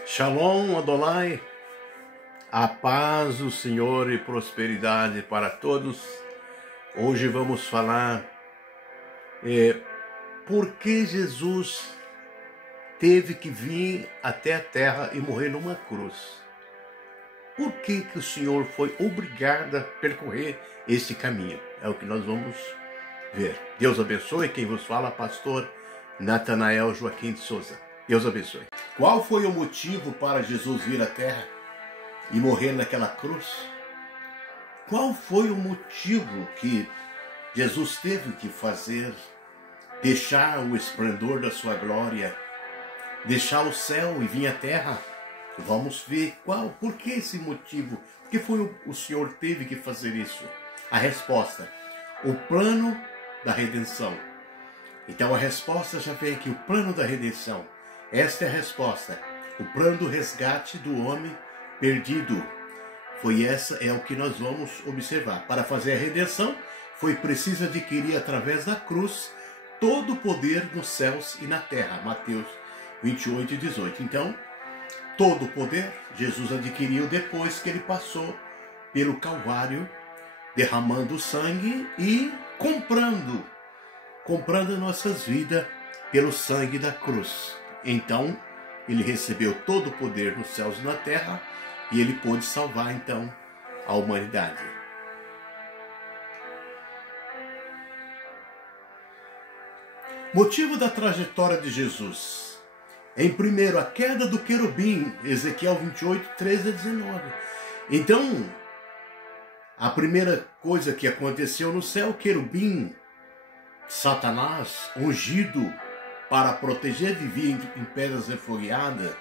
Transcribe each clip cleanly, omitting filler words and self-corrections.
Shalom Adonai, a paz do Senhor e prosperidade para todos. Hoje vamos falar por que Jesus teve que vir até a terra e morrer numa cruz. Por que o Senhor foi obrigado a percorrer esse caminho? É o que nós vamos ver. Deus abençoe. Quem vos fala, pastor Natanael Joaquim de Souza. Deus abençoe. Qual foi o motivo para Jesus vir à terra e morrer naquela cruz? Qual foi o motivo que Jesus teve que fazer? Deixar o esplendor da sua glória, deixar o céu e vir à terra? Vamos ver por que esse motivo? Por que foi o Senhor teve que fazer isso? A resposta: o plano da redenção. Então a resposta já vem aqui, o plano da redenção. Esta é a resposta, o plano do resgate do homem perdido. É o que nós vamos observar. Para fazer a redenção, foi preciso adquirir através da cruz todo o poder nos céus e na terra. Mateus 28 e 18. Então, todo o poder Jesus adquiriu depois que ele passou pelo Calvário, derramando sangue e comprando nossas vidas pelo sangue da cruz. Então, ele recebeu todo o poder nos céus e na terra e ele pôde salvar, então, a humanidade. Motivo da trajetória de Jesus. Em primeiro, a queda do querubim, Ezequiel 28, 13 a 19. Então, a primeira coisa que aconteceu no céu, o querubim, Satanás, ungido para proteger, vivia em pedras refogueadas,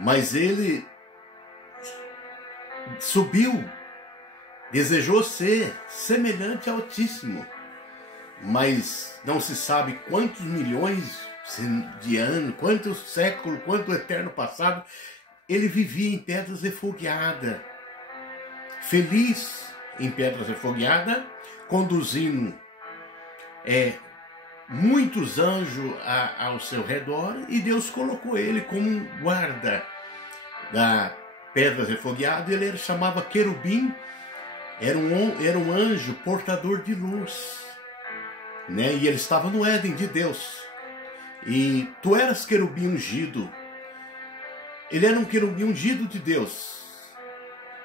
mas ele subiu, desejou ser semelhante ao Altíssimo, mas não se sabe quantos milhões de anos, quantos séculos, quanto eterno passado, ele vivia em pedras refogueadas, feliz em pedras refogueadas, conduzindo muitos anjos ao seu redor, e Deus colocou ele como guarda da pedra refogueada. Ele chamava querubim, era um anjo portador de luz, né? E ele estava no Éden de Deus. E tu eras querubim ungido. Ele era um querubim ungido de Deus,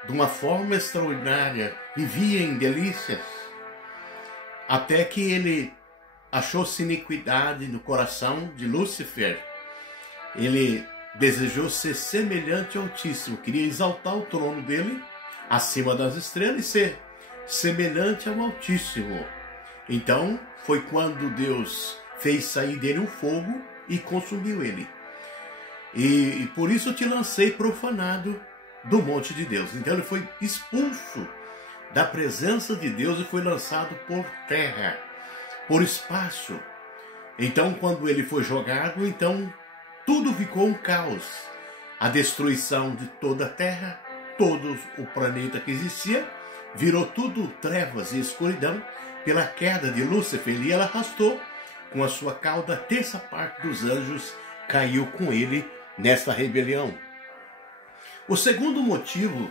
de uma forma extraordinária, vivia em delícias, até que ele achou-se iniquidade no coração de Lúcifer. Ele desejou ser semelhante ao Altíssimo, queria exaltar o trono dele acima das estrelas e ser semelhante ao Altíssimo. Então foi quando Deus fez sair dele um fogo e consumiu ele. E por isso eu te lancei profanado do monte de Deus. Então ele foi expulso da presença de Deus e foi lançado por terra, por espaço. Então quando ele foi jogado, então tudo ficou um caos. A destruição de toda a terra, todo o planeta que existia, virou tudo trevas e escuridão pela queda de Lúcifer. E ela arrastou com a sua cauda a terça parte dos anjos, caiu com ele nesta rebelião. O segundo motivo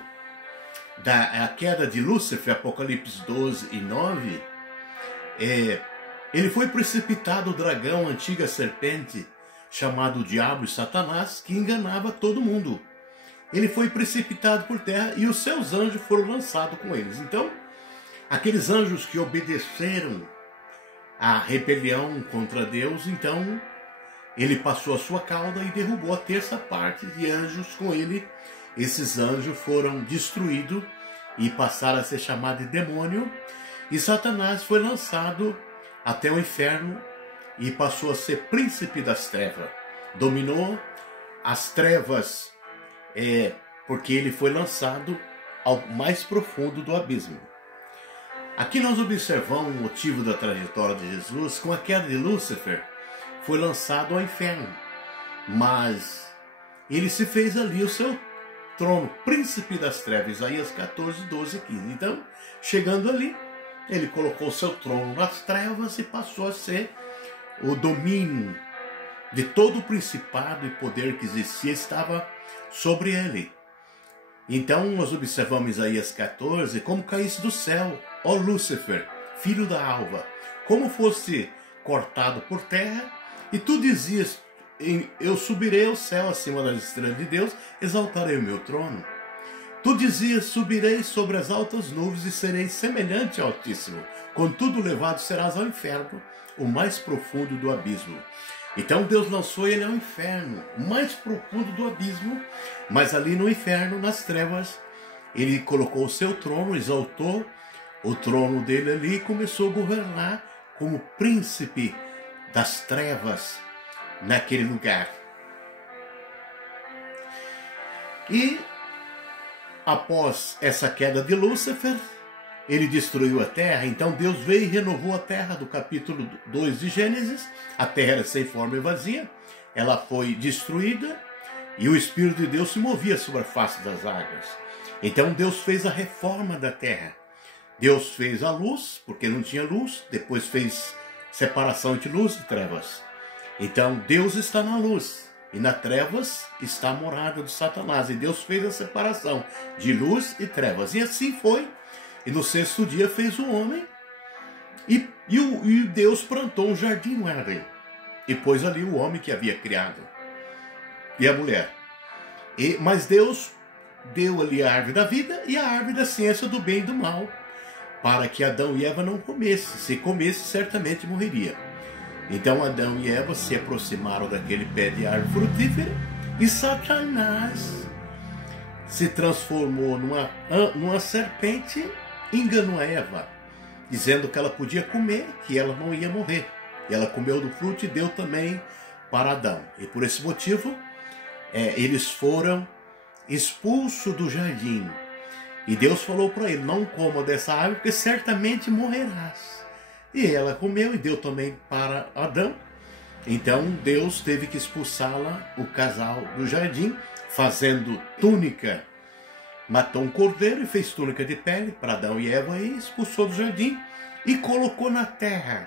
da queda de Lúcifer, Apocalipse 12 e 9, ele foi precipitado, o dragão, a antiga serpente, chamado Diabo e Satanás, que enganava todo mundo. Ele foi precipitado por terra e os seus anjos foram lançados com eles. Então, aqueles anjos que obedeceram à rebelião contra Deus, então, ele passou a sua cauda e derrubou a terça parte de anjos com ele. Esses anjos foram destruídos e passaram a ser chamados de demônio. E Satanás foi lançado até o inferno e passou a ser príncipe das trevas. Dominou as trevas, porque ele foi lançado ao mais profundo do abismo. Aqui nós observamos o motivo da trajetória de Jesus. Com a queda de Lúcifer, foi lançado ao inferno, mas ele se fez ali o seu trono, príncipe das trevas, Isaías 14, 12 e 15. Então, chegando ali, ele colocou seu trono nas trevas e passou a ser o domínio de todo o principado e poder que existia estava sobre ele. Então nós observamos em Isaías 14, como caísse do céu, ó Lúcifer, filho da alva, como fosse cortado por terra, e tu dizias, eu subirei ao céu acima das estrelas de Deus, exaltarei o meu trono. Tu dizias, subirei sobre as altas nuvens e serei semelhante ao Altíssimo. Contudo, levado serás ao inferno, o mais profundo do abismo. Então Deus lançou ele ao inferno, o mais profundo do abismo, mas ali no inferno, nas trevas, ele colocou o seu trono, exaltou o trono dele ali e começou a governar como príncipe das trevas naquele lugar. E após essa queda de Lúcifer, ele destruiu a terra. Então Deus veio e renovou a terra, do capítulo 2 de Gênesis. A terra era sem forma e vazia, ela foi destruída e o Espírito de Deus se movia sobre a face das águas. Então Deus fez a reforma da terra. Deus fez a luz, porque não tinha luz, depois fez separação entre luz e trevas. Então Deus está na luz, e nas trevas está a morada de Satanás. E Deus fez a separação de luz e trevas. E assim foi. E no sexto dia fez o homem. E Deus plantou um jardim no Éden. E pôs ali o homem que havia criado. E a mulher. Mas Deus deu ali a árvore da vida e a árvore da ciência do bem e do mal, para que Adão e Eva não comessem. Se comesse, certamente morreria. Então Adão e Eva se aproximaram daquele pé de árvore frutífera e Satanás se transformou numa serpente e enganou a Eva, dizendo que ela podia comer, que ela não ia morrer. E ela comeu do fruto e deu também para Adão. E por esse motivo, eles foram expulsos do jardim. E Deus falou para ele, não coma dessa árvore, porque certamente morrerás. E ela comeu e deu também para Adão. Então Deus teve que expulsá-la, o casal, do jardim, fazendo túnica. Matou um cordeiro e fez túnica de pele para Adão e Eva e expulsou do jardim e colocou na terra.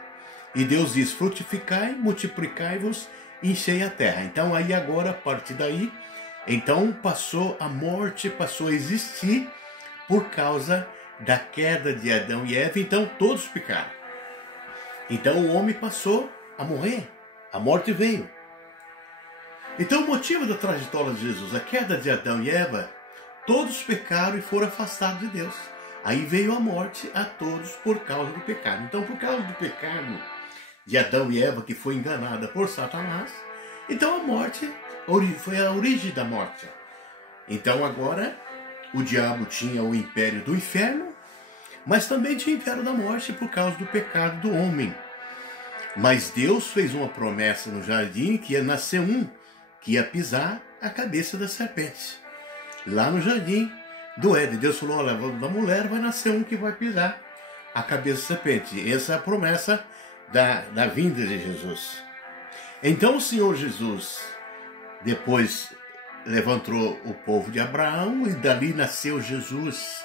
E Deus diz, frutificai, multiplicai-vos, enchei a terra. Então aí agora, a partir daí, então passou a morte, passou a existir por causa da queda de Adão e Eva. Então todos pecaram. Então o homem passou a morrer, a morte veio. Então o motivo da trajetória de Jesus, a queda de Adão e Eva, todos pecaram e foram afastados de Deus. Aí veio a morte a todos por causa do pecado. Então por causa do pecado de Adão e Eva, que foi enganada por Satanás, então a morte foi a origem da morte. Então agora o diabo tinha o império do inferno, mas também tinha o império da morte por causa do pecado do homem. Mas Deus fez uma promessa no jardim que ia nascer um que ia pisar a cabeça da serpente. Lá no jardim do Éden, Deus falou, olha, da mulher vai nascer um que vai pisar a cabeça da serpente. Essa é a promessa da vinda de Jesus. Então o Senhor Jesus depois levantou o povo de Abraão e dali nasceu Jesus.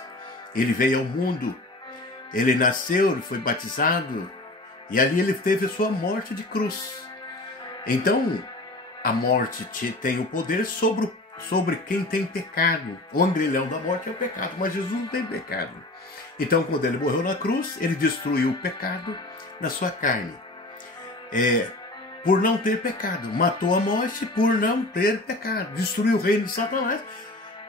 Ele veio ao mundo. Ele nasceu, ele foi batizado e ali ele teve a sua morte de cruz. Então, a morte tem o poder sobre quem tem pecado. O angrilhão da morte é o pecado, mas Jesus não tem pecado. Então, quando ele morreu na cruz, ele destruiu o pecado na sua carne. Por não ter pecado. Matou a morte por não ter pecado. Destruiu o reino de Satanás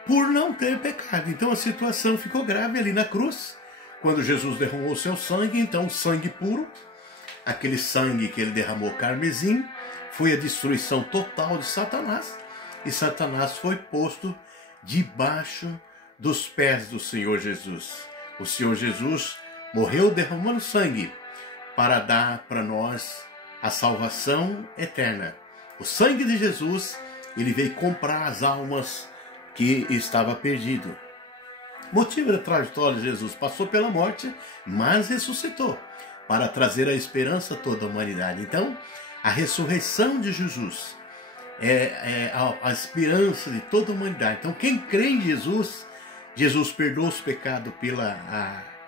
por não ter pecado. Então, a situação ficou grave ali na cruz. Quando Jesus derramou o seu sangue, então sangue puro, aquele sangue que ele derramou carmesim, foi a destruição total de Satanás, e Satanás foi posto debaixo dos pés do Senhor Jesus. O Senhor Jesus morreu derramando sangue para dar para nós a salvação eterna. O sangue de Jesus, ele veio comprar as almas que estavam perdidas. Motivo da trajetória de Jesus, passou pela morte, mas ressuscitou, para trazer a esperança a toda a humanidade. Então, a ressurreição de Jesus é a esperança de toda a humanidade. Então, quem crê em Jesus, Jesus perdoou os pecados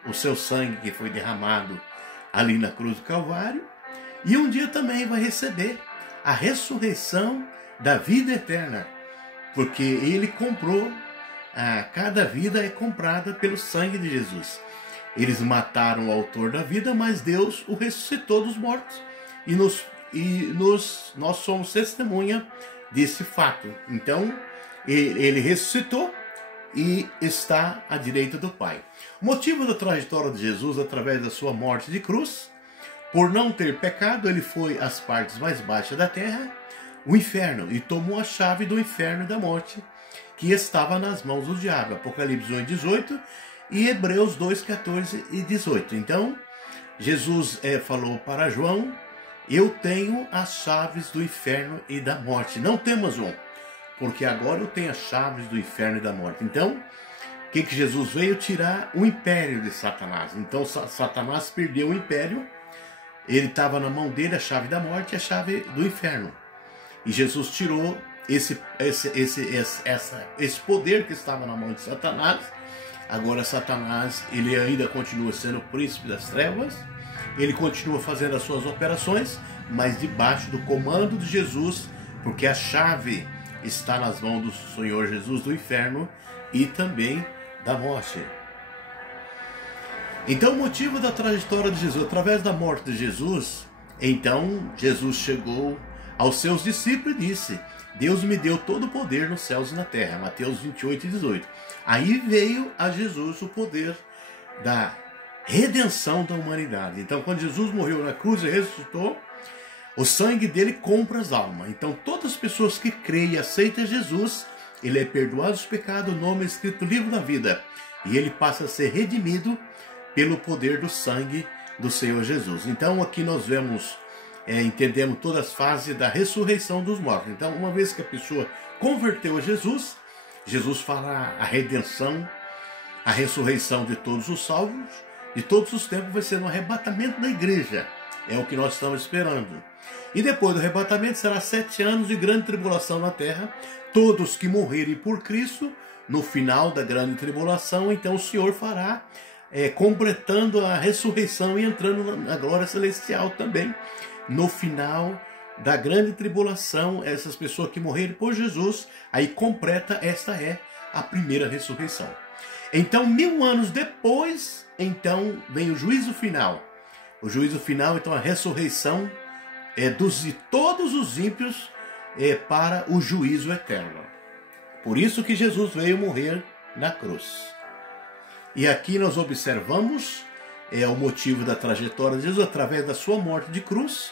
o seu sangue que foi derramado ali na cruz do Calvário, e um dia também vai receber a ressurreição da vida eterna, porque ele comprou, cada vida é comprada pelo sangue de Jesus. Eles mataram o autor da vida, mas Deus o ressuscitou dos mortos, e nós somos testemunha desse fato. Então, ele ressuscitou e está à direita do Pai. O motivo da trajetória de Jesus através da sua morte de cruz: por não ter pecado, ele foi às partes mais baixas da terra, o inferno, e tomou a chave do inferno e da morte, que estava nas mãos do diabo. Apocalipse 1:18 e Hebreus 2:14 e 18. Então, Jesus falou para João: eu tenho as chaves do inferno e da morte. Não temas, João, porque agora eu tenho as chaves do inferno e da morte. Então, o que Jesus veio? Tirar o império de Satanás. Então, Satanás perdeu o império. Ele estava na mão dele a chave da morte e a chave do inferno. E Jesus tirou esse poder que estava na mão de Satanás. Agora Satanás, ele ainda continua sendo o príncipe das trevas. Ele continua fazendo as suas operações, mas debaixo do comando de Jesus, porque a chave está nas mãos do Senhor Jesus do inferno e também da morte. Então, o motivo da trajetória de Jesus, através da morte de Jesus, então Jesus chegou aos seus discípulos e disse: Deus me deu todo o poder nos céus e na terra. Mateus 28:18. Aí veio a Jesus o poder da redenção da humanidade. Então, quando Jesus morreu na cruz e ressuscitou, o sangue dele compra as almas. Então, todas as pessoas que creem e aceitam Jesus, ele é perdoado os pecados, o nome é escrito no livro da vida, e ele passa a ser redimido pelo poder do sangue do Senhor Jesus. Então, aqui nós vemos, entendemos todas as fases da ressurreição dos mortos. Então, uma vez que a pessoa converteu a Jesus, Jesus fala a redenção, a ressurreição de todos os salvos, de todos os tempos, vai ser no arrebatamento da igreja. É o que nós estamos esperando. E depois do arrebatamento será 7 anos de grande tribulação na terra. Todos que morrerem por Cristo, no final da grande tribulação, então o Senhor fará, completando a ressurreição e entrando na glória celestial também. No final da grande tribulação, essas pessoas que morrerem por Jesus, aí completa, esta é a primeira ressurreição. Então, 1000 anos depois, então vem o juízo final. O juízo final, então, a ressurreição de todos os ímpios para o juízo eterno. Por isso que Jesus veio morrer na cruz. E aqui nós observamos o motivo da trajetória de Jesus através da sua morte de cruz.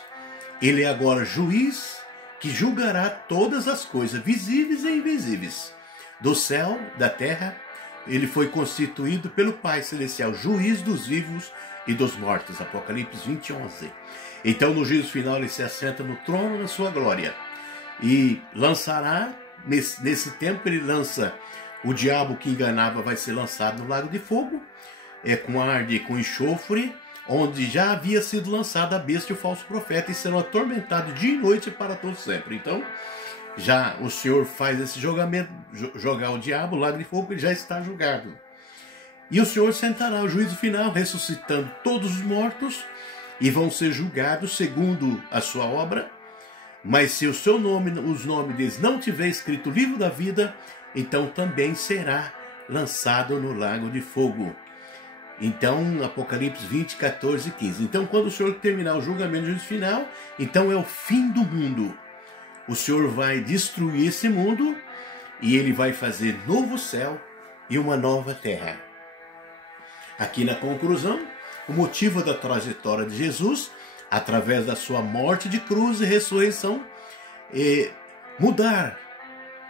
Ele é agora juiz que julgará todas as coisas, visíveis e invisíveis, do céu, da terra. Ele foi constituído pelo Pai Celestial, juiz dos vivos e dos mortos. Apocalipse 20:11. Então, no juízo final, ele se assenta no trono na sua glória. E lançará, nesse tempo, ele lança o diabo que enganava, vai ser lançado no lago de fogo, com arde e com enxofre, onde já havia sido lançada a besta e o falso profeta, e serão atormentados dia e noite para todo sempre. Então, já o Senhor faz esse julgamento, jogar o diabo, o lago de fogo, ele já está julgado. E o Senhor sentará o juízo final, ressuscitando todos os mortos, e vão ser julgados segundo a sua obra. Mas se o seu nome, os nomes deles não tiver escrito no livro da vida, então também será lançado no lago de fogo. Então, Apocalipse 20:14-15. Então, quando o Senhor terminar o julgamento do juízo final, então é o fim do mundo. O Senhor vai destruir esse mundo e ele vai fazer novo céu e uma nova terra. Aqui na conclusão, o motivo da trajetória de Jesus, através da sua morte de cruz e ressurreição, é mudar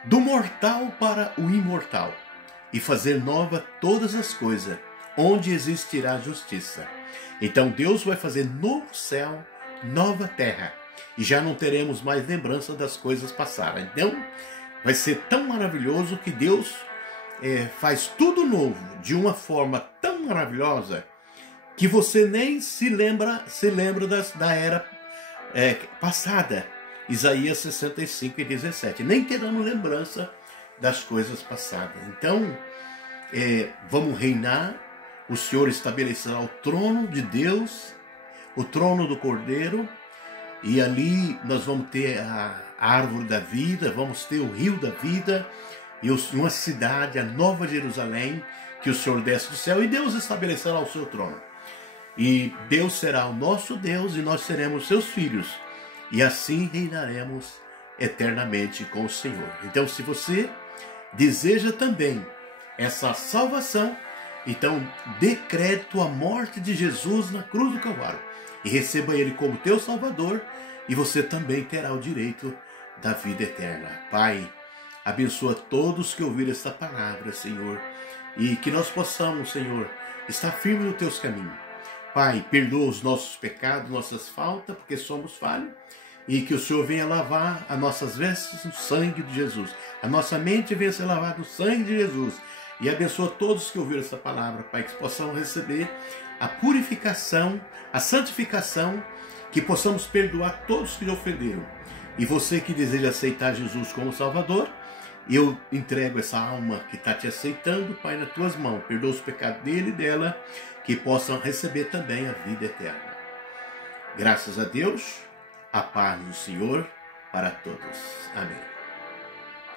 do mortal para o imortal e fazer nova todas as coisas, onde existirá justiça. Então Deus vai fazer novo céu, nova terra, e já não teremos mais lembrança das coisas passadas. Então vai ser tão maravilhoso que Deus faz tudo novo de uma forma tão maravilhosa que você nem se lembra da era passada. Isaías 65:17. Nem teremos lembrança das coisas passadas. Então, vamos reinar. O Senhor estabelecerá o trono de Deus, o trono do Cordeiro, e ali nós vamos ter a árvore da vida, vamos ter o rio da vida, e uma cidade, a Nova Jerusalém, que o Senhor desce do céu, e Deus estabelecerá o seu trono. E Deus será o nosso Deus, e nós seremos seus filhos, e assim reinaremos eternamente com o Senhor. Então, se você deseja também essa salvação, então dê crédito à morte de Jesus na cruz do Calvário e receba Ele como teu Salvador, e você também terá o direito da vida eterna. Pai, abençoa todos que ouviram esta palavra, Senhor, e que nós possamos, Senhor, estar firme nos teus caminhos. Pai, perdoa os nossos pecados, nossas faltas, porque somos falhos, e que o Senhor venha lavar as nossas vestes no sangue de Jesus. A nossa mente venha ser lavada no sangue de Jesus. E abençoa todos que ouviram essa palavra, Pai, que possamos receber a purificação, a santificação, que possamos perdoar todos que lhe ofenderam. E você que deseja aceitar Jesus como Salvador, eu entrego essa alma que está te aceitando, Pai, nas tuas mãos. Perdoa os pecados dele e dela, que possam receber também a vida eterna. Graças a Deus, a paz do Senhor para todos. Amém.